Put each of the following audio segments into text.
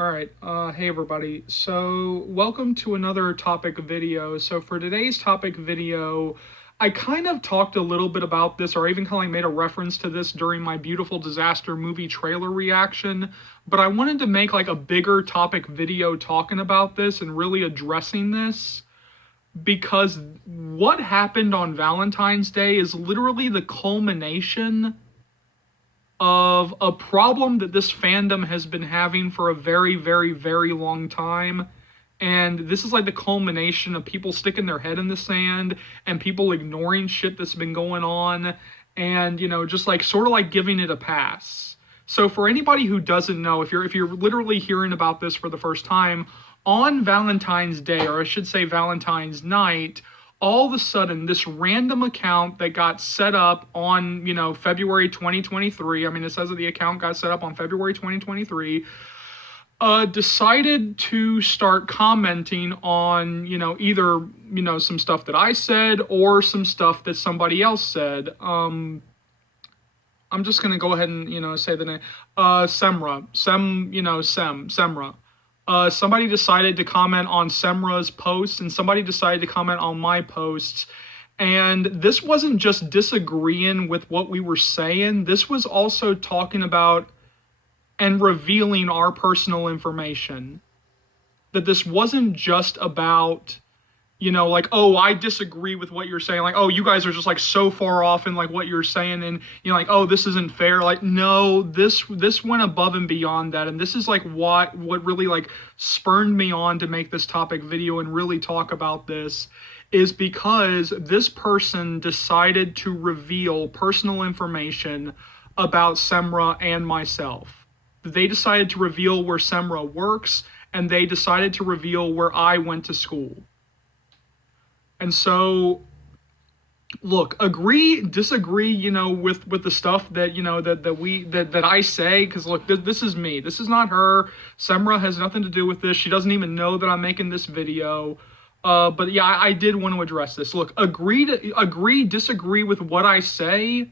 All right, hey everybody. So, welcome to another topic video. So, for today's topic video, I kind of talked a little bit about this, or even kind of like made a reference to this during my Beautiful Disaster movie trailer reaction. But I wanted to make like a bigger topic video talking about this and really addressing this because what happened on Valentine's Day is literally the culmination of a problem that this fandom has been having for a very, very, very long time. And this is like the culmination of people sticking their head in the sand and people ignoring shit that's been going on and, just like sort of like giving it a pass. So for anybody who doesn't know, if you're literally hearing about this for the first time, on Valentine's Day, or I should say Valentine's night, all of a sudden this random account that got set up on February 2023, I mean it says that the account got set up on February 2023, decided to start commenting on either some stuff that I said or some stuff that somebody else said. I'm just gonna go ahead and say the name. Semra. Somebody decided to comment on Semra's posts, and somebody decided to comment on my posts. And this wasn't just disagreeing with what we were saying. This was also talking about and revealing our personal information. That this wasn't just about like, oh, I disagree with what you're saying. Like, oh, you guys are just like so far off in like what you're saying, and like, oh, this isn't fair. Like, no, this went above and beyond that, and this is like what really like spurned me on to make this topic video and really talk about this, is because this person decided to reveal personal information about Semra and myself. They decided to reveal where Semra works, and they decided to reveal where I went to school. And so, look, agree, disagree, with the stuff that that I say, because look, this is me. This is not her. Semra has nothing to do with this. She doesn't even know that I'm making this video. But yeah, I did want to address this. Look, agree, disagree with what I say.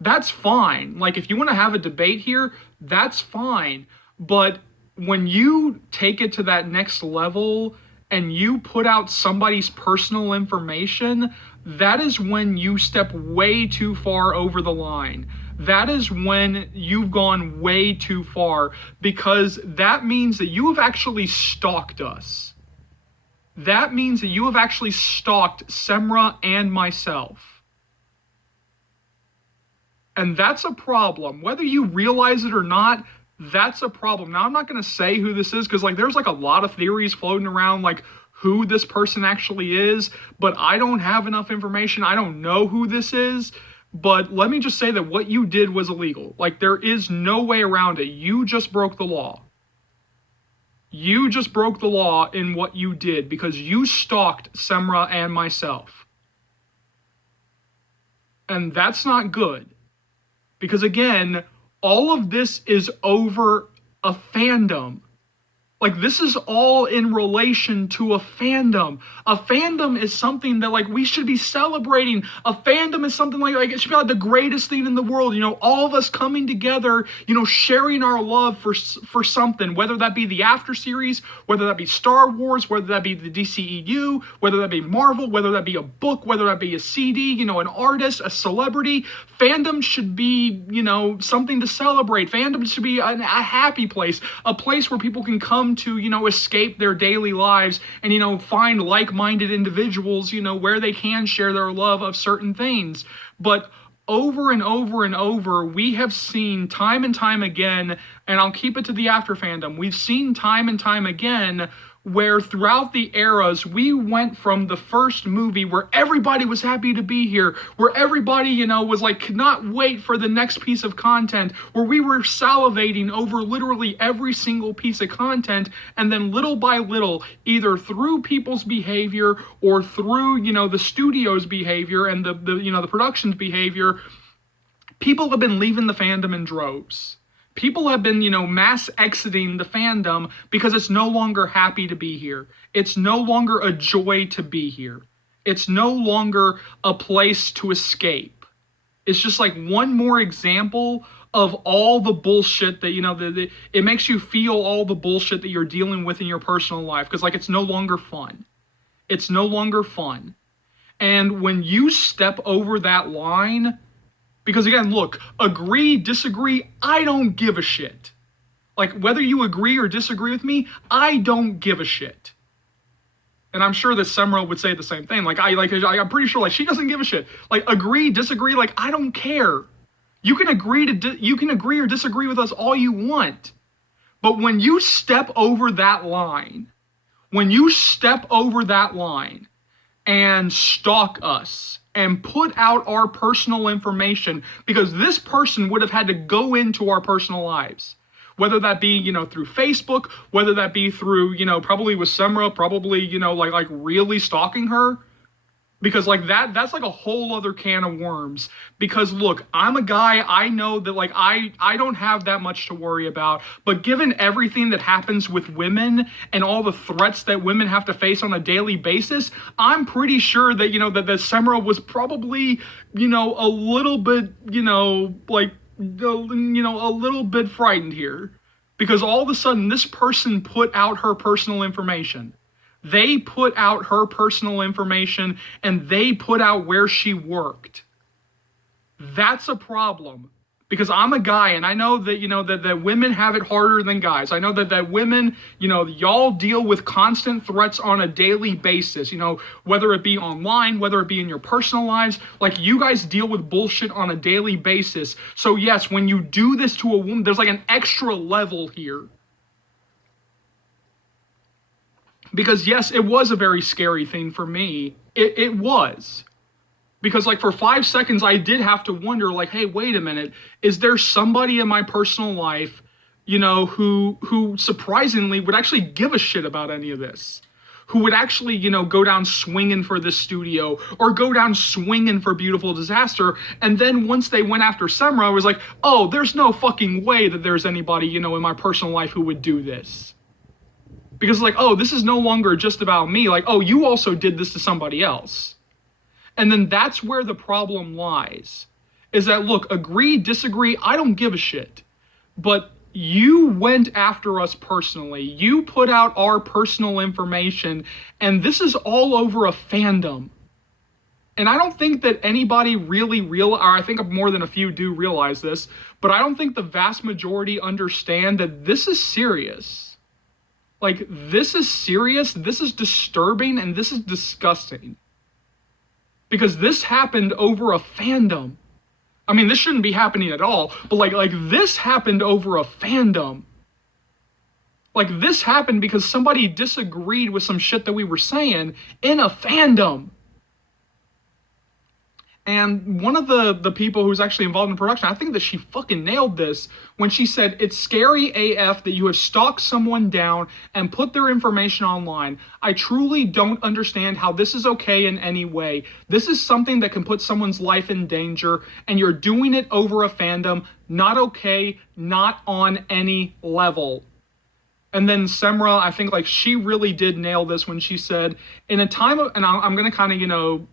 That's fine. Like, if you want to have a debate here, that's fine. But when you take it to that next level and you put out somebody's personal information, that is when you step way too far over the line. That is when you've gone way too far, because that means that you have actually stalked us. That means that you have actually stalked Semra and myself. And that's a problem. Whether you realize it or not, that's a problem. Now, I'm not going to say who this is, because like there's like a lot of theories floating around like who this person actually is, but I don't have enough information. I don't know who this is, but let me just say that what you did was illegal. Like, there is no way around it. You just broke the law. You just broke the law in what you did, because you stalked Semra and myself. And that's not good. Because again, all of this is over a fandom. Like, this is all in relation to a fandom. A fandom is something that, like, we should be celebrating. A fandom is something like it should be like the greatest thing in the world. All of us coming together, sharing our love for something, whether that be the After series, whether that be Star Wars, whether that be the DCEU, whether that be Marvel, whether that be a book, whether that be a CD, an artist, a celebrity. Fandom should be, something to celebrate. Fandom should be a happy place, a place where people can come to escape their daily lives and find like-minded individuals where they can share their love of certain things. But over and over and over, we have seen time and time again, and I'll keep it to the After fandom, we've seen time and time again where throughout the eras, we went from the first movie where everybody was happy to be here, where everybody, was like, could not wait for the next piece of content, where we were salivating over literally every single piece of content, and then little by little, either through people's behavior or through, the studio's behavior and the production's behavior, people have been leaving the fandom in droves. People have been, mass exiting the fandom because it's no longer happy to be here. It's no longer a joy to be here. It's no longer a place to escape. It's just like one more example of all the bullshit that, it makes you feel all the bullshit that you're dealing with in your personal life. Because, like, it's no longer fun. It's no longer fun. And when you step over that line, because again, look, agree, disagree, I don't give a shit. Like, whether you agree or disagree with me, I don't give a shit. And I'm sure that Semra would say the same thing. I'm pretty sure, like, she doesn't give a shit. Like, agree, disagree, like, I don't care. You can agree or disagree with us all you want. But when you step over that line, and stalk us and put out our personal information, because this person would have had to go into our personal lives, whether that be, through Facebook, whether that be through, probably with Semra, probably, like really stalking her. Because, like, that's like a whole other can of worms. Because, look, I'm a guy, I know that, like, I don't have that much to worry about. But given everything that happens with women and all the threats that women have to face on a daily basis, I'm pretty sure that, that Semra was probably, a little bit, a little bit frightened here. Because all of a sudden, this person put out her personal information. They put out her personal information, and they put out where she worked. That's a problem. Because I'm a guy, and I know that, that women have it harder than guys. I know that women, y'all deal with constant threats on a daily basis. Whether it be online, whether it be in your personal lives. Like, you guys deal with bullshit on a daily basis. So yes, when you do this to a woman, there's like an extra level here. Because, yes, it was a very scary thing for me. It was. Because, like, for 5 seconds, I did have to wonder, like, hey, wait a minute. Is there somebody in my personal life, who surprisingly would actually give a shit about any of this? Who would actually, go down swinging for this studio, or go down swinging for Beautiful Disaster. And then once they went after Semra, I was like, oh, there's no fucking way that there's anybody, in my personal life who would do this. Because, like, oh, this is no longer just about me. Like, oh, you also did this to somebody else. And then that's where the problem lies. Is that, look, agree, disagree, I don't give a shit. But you went after us personally. You put out our personal information. And this is all over a fandom. And I don't think that anybody really or I think more than a few do realize this. But I don't think the vast majority understand that this is serious. Like, this is serious, this is disturbing, and this is disgusting. Because this happened over a fandom. I mean, this shouldn't be happening at all, but like this happened over a fandom. Like, this happened because somebody disagreed with some shit that we were saying in a fandom. And one of the people who's actually involved in production, I think that she fucking nailed this when she said, it's scary AF that you have stalked someone down and put their information online. I truly don't understand how this is okay in any way. This is something that can put someone's life in danger, and you're doing it over a fandom. Not okay, not on any level. And then Semra, I think, like, she really did nail this when she said, in a time of, and I'm going to kind of,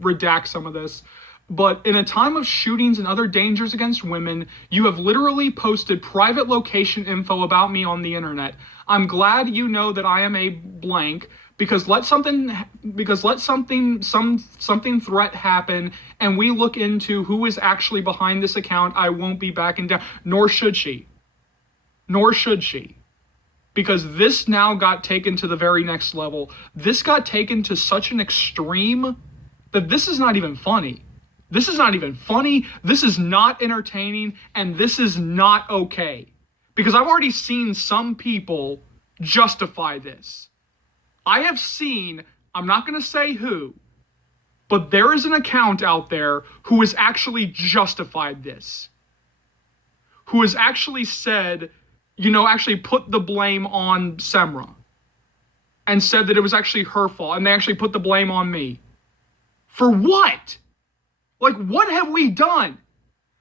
redact some of this. But in a time of shootings and other dangers against women, you have literally posted private location info about me on the internet. I'm glad you know that I am a blank, because let something threat happen and we look into who is actually behind this account, I won't be backing down. Nor should she. Because this now got taken to the very next level. This got taken to such an extreme that this is not even funny. This is not entertaining, and this is not okay. Because I've already seen some people justify this. I have seen, I'm not going to say who, but there is an account out there who has actually justified this. Who has actually said, actually put the blame on Semra and said that it was actually her fault, and they actually put the blame on me. For what? Like, what have we done?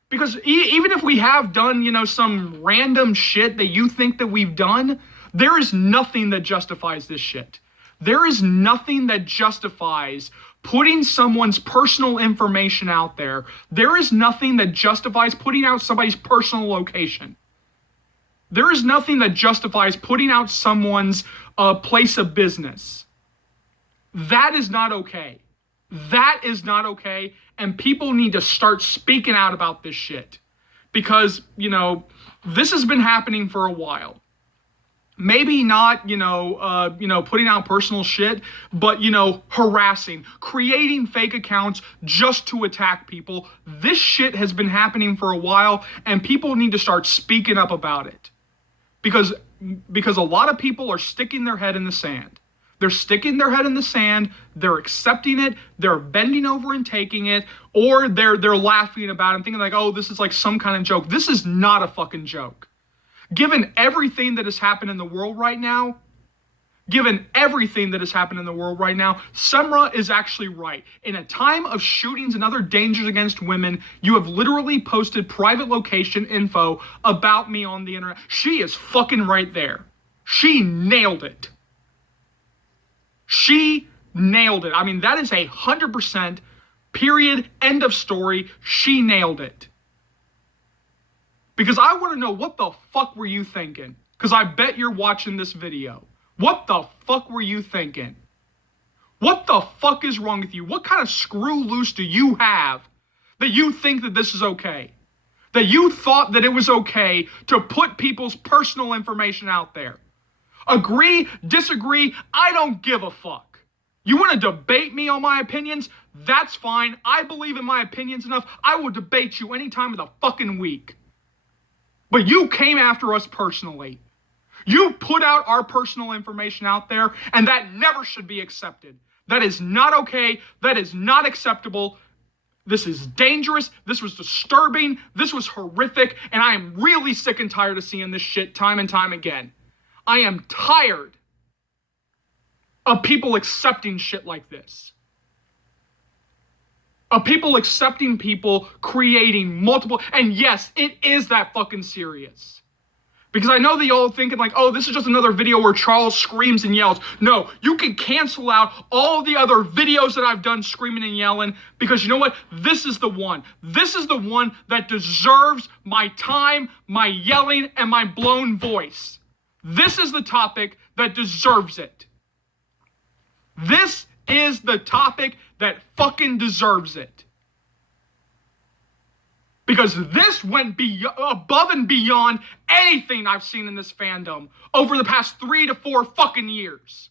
Because even if we have done, some random shit that you think that we've done, there is nothing that justifies this shit. There is nothing that justifies putting someone's personal information out there. There is nothing that justifies putting out somebody's personal location. There is nothing that justifies putting out someone's place of business. That is not okay. That is not okay. And people need to start speaking out about this shit. Because, this has been happening for a while. Maybe not, putting out personal shit, but, harassing, creating fake accounts just to attack people. This shit has been happening for a while, and people need to start speaking up about it. Because a lot of people are sticking their head in the sand. They're sticking their head in the sand, they're accepting it, they're bending over and taking it, or they're laughing about it, thinking like, oh, this is like some kind of joke. This is not a fucking joke. Given everything that has happened in the world right now, Semra is actually right. In a time of shootings and other dangers against women, you have literally posted private location info about me on the internet. She is fucking right there. She nailed it. She nailed it. I mean, that is 100%, period, end of story. She nailed it. Because I want to know, what the fuck were you thinking? Because I bet you're watching this video. What the fuck were you thinking? What the fuck is wrong with you? What kind of screw loose do you have that you think that this is okay? That you thought that it was okay to put people's personal information out there? Agree, disagree, I don't give a fuck. You want to debate me on my opinions? That's fine. I believe in my opinions enough. I will debate you any time of the fucking week. But you came after us personally. You put out our personal information out there, and that never should be accepted. That is not okay. That is not acceptable. This is dangerous. This was disturbing. This was horrific. And I am really sick and tired of seeing this shit time and time again. I am tired of people accepting shit like this. Of people accepting people creating multiple, and yes, it is that fucking serious. Because I know that y'all are thinking like, oh, this is just another video where Charles screams and yells. No, you can cancel out all the other videos that I've done screaming and yelling, because you know what? This is the one. This is the one that deserves my time, my yelling, and my blown voice. This is the topic that deserves it. This is the topic that fucking deserves it. Because this went above and beyond anything I've seen in this fandom over the past 3 to 4 fucking years.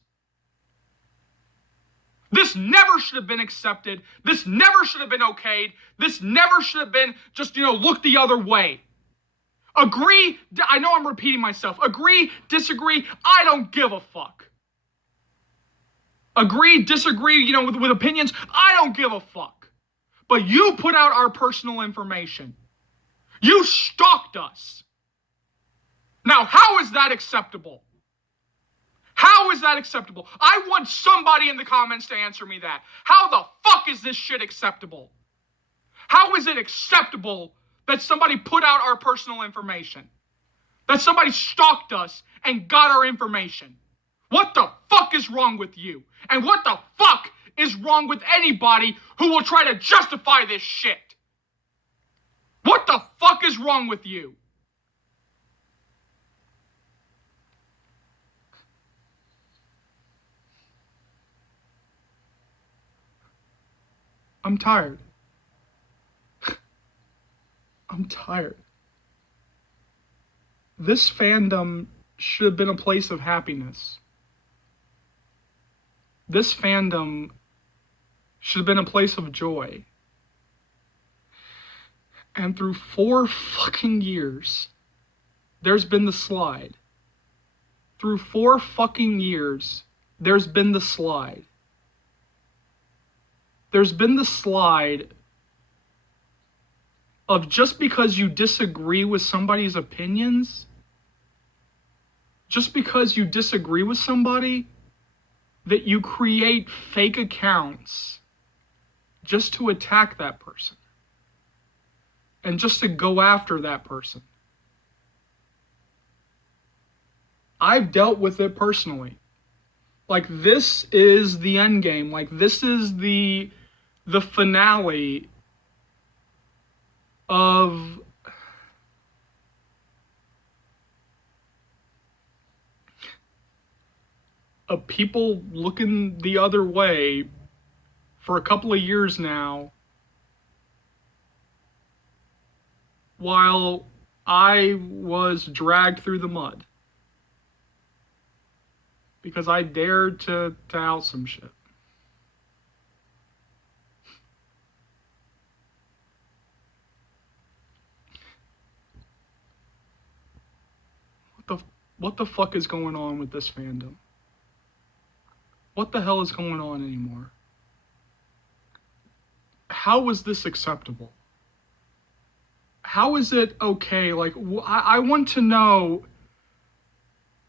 This never should have been accepted. This never should have been okayed. This never should have been just, look the other way. Agree, I know I'm repeating myself. Agree, disagree, I don't give a fuck. Agree, disagree, with opinions, I don't give a fuck. But you put out our personal information. You stalked us. Now, how is that acceptable? How is that acceptable? I want somebody in the comments to answer me that. How the fuck is this shit acceptable? How is it acceptable that somebody put out our personal information? That somebody stalked us and got our information? What the fuck is wrong with you? And what the fuck is wrong with anybody who will try to justify this shit? What the fuck is wrong with you? I'm tired. I'm tired. This fandom should have been a place of happiness. This fandom should have been a place of joy. And through 4 fucking years, there's been the slide. Through 4 fucking years, there's been the slide. There's been the slide of just because you disagree with somebody's opinions, just because you disagree with somebody, that you create fake accounts just to attack that person and just to go after that person. I've dealt with it personally. Like this is the end game. Like this is the finale of people looking the other way for a couple of years now, while I was dragged through the mud because I dared to out some shit. What the what the fuck is going on with this fandom? What the hell is going on anymore? How is this acceptable? How is it okay? Like I want to know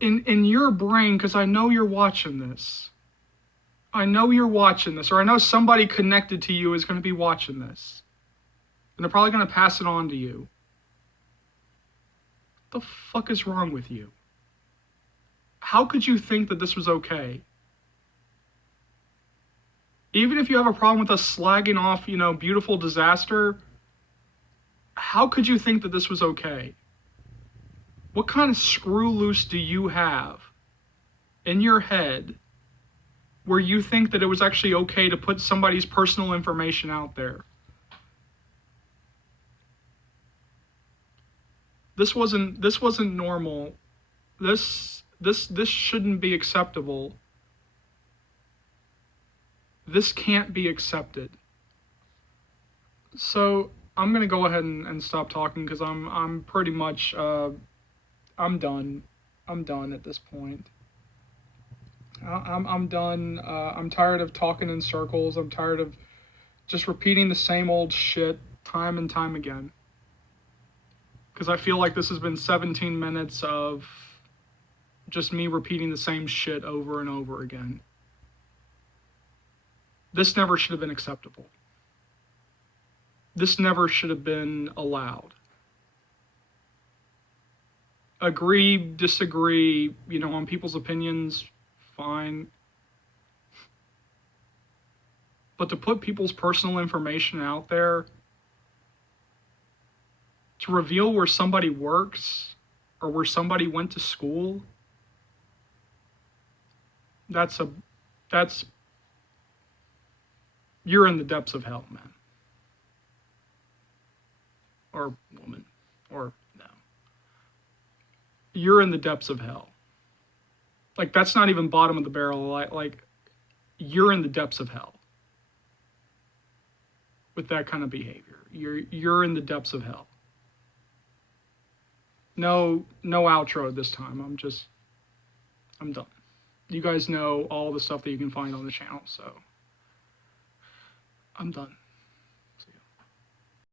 in your brain, because I know you're watching this. I know you're watching this, or I know somebody connected to you is going to be watching this. And they're probably going to pass it on to you. What the fuck is wrong with you? How could you think that this was okay? Even if you have a problem with us slagging off, beautiful disaster, how could you think that this was okay? What kind of screw loose do you have in your head where you think that it was actually okay to put somebody's personal information out there? This wasn't normal. This shouldn't be acceptable. This can't be accepted. So I'm gonna go ahead and stop talking because I'm pretty much I'm done. I'm done at this point. I'm done. I'm tired of talking in circles. I'm tired of just repeating the same old shit time and time again. Because I feel like this has been 17 minutes of just me repeating the same shit over and over again. This never should have been acceptable. This never should have been allowed. Agree, disagree, on people's opinions, fine. But to put people's personal information out there, to reveal where somebody works or where somebody went to school, that's you're in the depths of hell, man. Or woman. Or no. You're in the depths of hell. Like that's not even bottom of the barrel. Like you're in the depths of hell with that kind of behavior. You're in the depths of hell. No outro this time. I'm done. You guys know all the stuff that you can find on the channel, so I'm done.